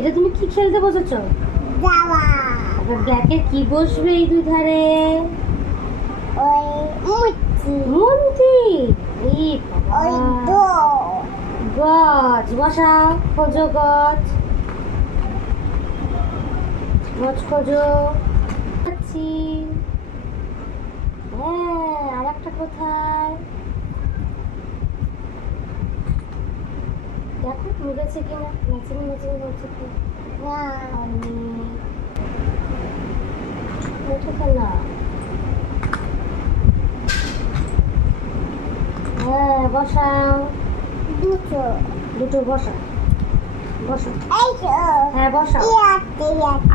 এটা তুমি কি খেলতে বসেছো? যাওয়া আবার কি বসবে এই দুধারে? ওই মুচি। এই ওই দো গজ। বসা। খোঁজো গজ। গজ খোঁজো। আছি হ্যাঁ আর একটা কোথায়? দেখো মিলেছে কিনা ম্যাচিং ম্যাচিং হচ্ছে কি? না আমি না। হ্যাঁ বসাও। দুটো। দুটো বসা বসা হ্যাঁ বসাও।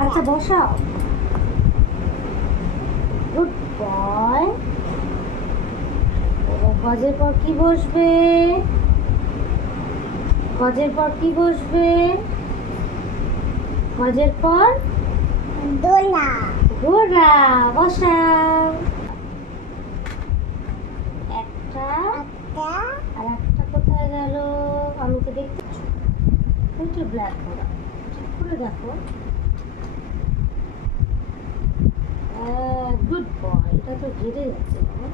আচ্ছা বসাও। গুড বয় গজের পর কি বসবে? গজের পর কি বসবে গজের পর? দোলা। ঘোড়া বসাও একটা। আর একটা কোথায় গেল? আমি তো দেখতে ওই ব্ল্যাক ঘোড়া ঠিক করে দেখো। গুড বয় এটা তো ঘিরে যাচ্ছে বাবা।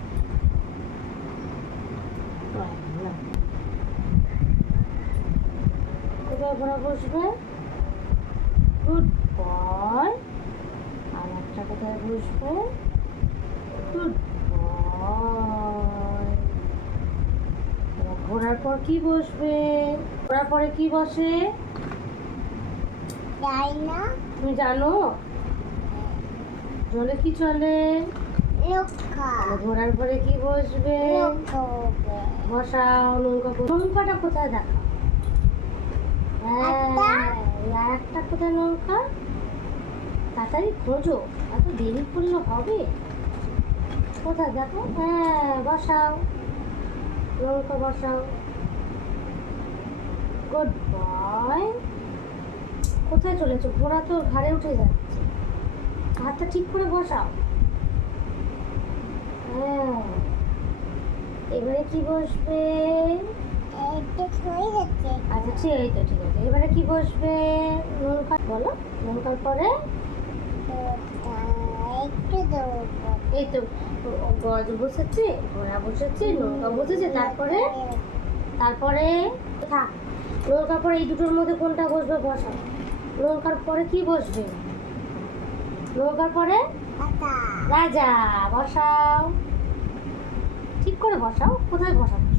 ঘোড়া বসবে। গুড বয় আর একটা কোথায় বসবে? গুড বয় ঘোড়ার পর কি বসবে? ঘোড়ার পরে কি বসে? যাই না। তুমি জানো? জলে কি চলে? ঘোড়ার পরে কি বসবে? বসাও নৌকা নৌকাটা কোথায় দেখা আর একটা কোথায় নৌকা তাড়াতাড়ি খোঁজো, এত দেরি করলে হবে? কোথায়? দেখো। হ্যাঁ বসাও। নৌকা বসাও। গুড বয় কোথায় চলেছো? ঘোড়া তো ঘাড়ে উঠে যাচ্ছে। হাতটা ঠিক করে বসাও। হ্যাঁ। এবারে কি বসবে? আচ্ছা ঠিক এই তো ঠিক আছে। এবারে কি বসবে? নৌকা বলো নৌকার পরে? এই তো গজ বসেছে ঘোড়া বসেছে নৌকা বসেছে তারপরে? তারপরে? থাক নৌকার পরে এই দুটোর মধ্যে কোনটা বসবে বসা নৌকার পরে কি বসবে? নৌকার পরে? রাজা। বসাও। ঠিক করে বসাও কোথায় বসাচ্ছ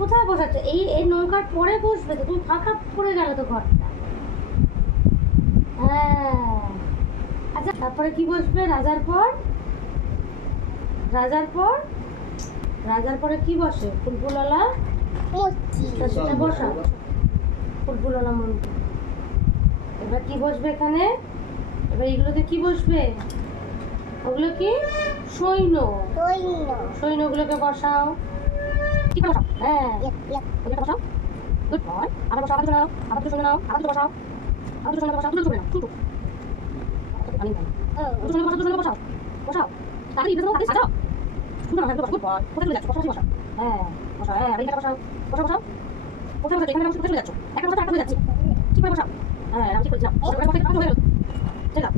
কোথায় বসাচ্ছ? এই এই নৌকার পরে বসবে তো তুমি ফাঁকা পড়ে গেল তো ঘরটা। হ্যাঁ। আচ্ছা তারপরে কি বসবে? রাজার পর? রাজার পর? রাজার পরে কি বসে? সেটা বসাও ফুলফুলওয়ালা মন্দির এবার কি বসবে এখানে? এবার এগুলোতে কি বসবে? ওগুলো কি? সৈন্য। দৈন্য সৈন্যগুলোকে বসাও। ঠিক বসাও হ্যাঁ বসাও গুড বয় আবার বসাও আবার দুটো নাও আবার সৈন্য নাও আবার বসাও আবার দুটো বসাও দুটো সৈন্য দুটো পানি পানি ও বসাও দুটো বসাও বসাও তাড়াতাড়ি ইংরেজি তাড়াতাড়ি সাজাও না হ্যাঁ গুড বয় কোথায় চলে যাচ্ছ বসাও বসাও হ্যাঁ বসাও হ্যাঁ এইটা বসাও বসাও বসাও কোথায় বসাচ্ছ এখানে বসে কোথায় চলে যাচ্ছ একটা বসাও একটা চলে যাচ্ছি ঠিক করে বসাও হ্যাঁ আমি ঠিক করেছিলাম ওটা বসাই আবার চলে গেল চলে যাও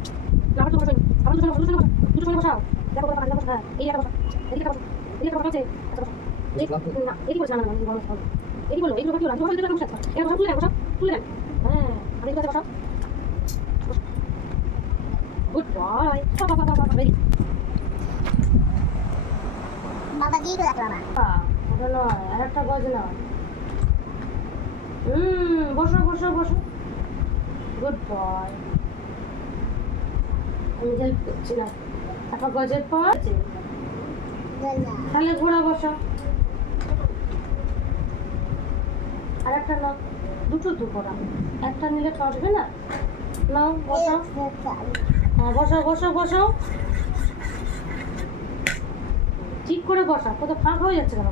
আবার দুটো সৈন্য আবার সৈন্য বসাও দুটো সৈন্য বসাও দেখো কোথায় বসাও হ্যাঁ এই একটা বসাও এদিকে একটা বসাও এদিকে একটা বসাও আছে আচ্ছা বসাও না বলো এটা বসাও তুলে তুলে হ্যাঁ আর বসাও গুড বয় বাবা বাবা বাবা ভেরি বাবা দিয়ে দিল বাবা নয় আর একটা গজ নয় হুম বসো বসো বসো। গুড বয় আমি হেল্প করছি না। তারপর গজের পর তাহলে ঘোড়া বসা। আর একটা নাও। দুটো দু ঘোড়া একটা নিলে কাটবে না? নাও, বসাও। হ্যাঁ বসাও বসাও বসাও। ঠিক করে বসা কোথাও ফাঁক হয়ে যাচ্ছে কেন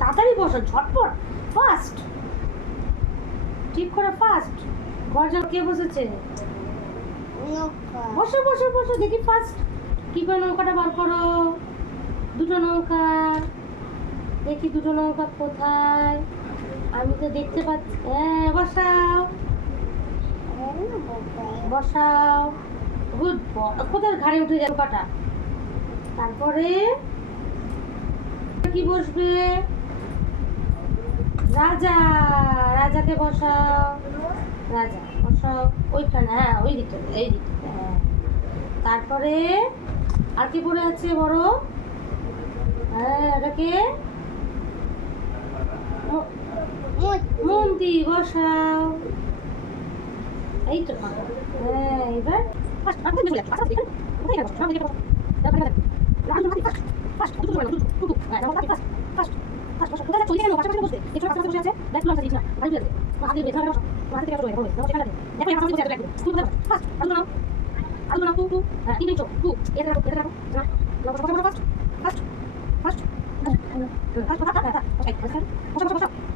তাড়াতাড়ি বসো ঝটপট। ফাস্ট। ঠিক করে ফাস্ট। ঘর যাও কে বসেছে? বসো বসো বসো দেখি ফার্স্ট কি করে নৌকাটা বার করো? দুটো নৌকা। দেখি দুটো নৌকা কোথায়? আমি তো দেখতে পাচ্ছি। হ্যাঁ বসাও। বসাও। গুড কোথায় ঘাড়ে উঠে যাবে কাটা? তারপরে কি বসবে? রাজা, রাজাকে বসাও। রাজা, বসাও। ওইখানে হ্যাঁ ওই দিকটাতে এই দিকটাতে হ্যাঁ। তারপরে আর কি পড়ে আছে বড়? হ্যাঁ এটাকে মন্দি বসাও। এই তো হ্যাঁ এবার ফার্স্ট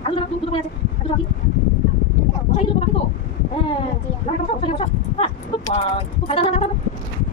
আর তুমি চলে যাচ্ছ ফার্স্ট এখানে কোথায় গেল সামনে দিকে বসো এখানে দেখো রাজু হাতি ফার্স্ট ফার্স্ট দুটো বলো দুটো দুটো হ্যাঁ রাজু হাতি ফার্স্ট ফার্স্ট ফার্স্ট বসো কোথায় চলে গেল পাশাপাশি বসতে এই ছোট